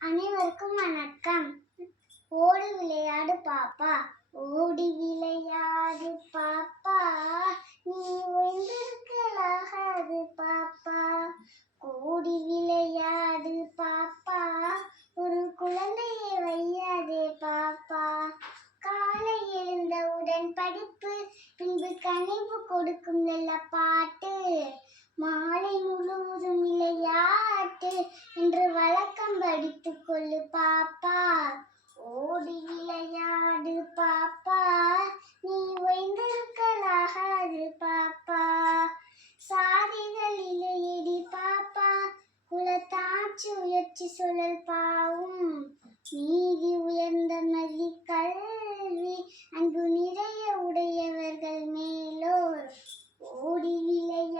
அனைவருக்கும் வணக்கம். ஓடி விளையாடு பாப்பா, ஓடி விளையாடு பாப்பா, நீ ஒன்றிருக்கலாகாது பாப்பா. ஓடி விளையாடு பாப்பா, ஒரு குழந்தையை வையாதே பாப்பா. காலை எழுந்தவுடன் படிப்பு, பின்பு கனிவு கொடுக்கும் நல்ல பாட்டு, மாலை முழுவதும் விளையாட்டு என்று வழக்கம் படித்துக் கொள்ளு பாப்பா. ஓடி விளையாடு பாப்பா, நீ ஓய்ந்திருக்கலாகாது பாப்பா. சாதிகள் இல்லையடி பாப்பா, குலத்தாட்சி உயர்ச்சி சொல்லல் பாவும். நீதி உயர்ந்த மதி கல்வி, அன்பு நிறைய உடையவர்கள் மேலோர். ஓடி விளையாடு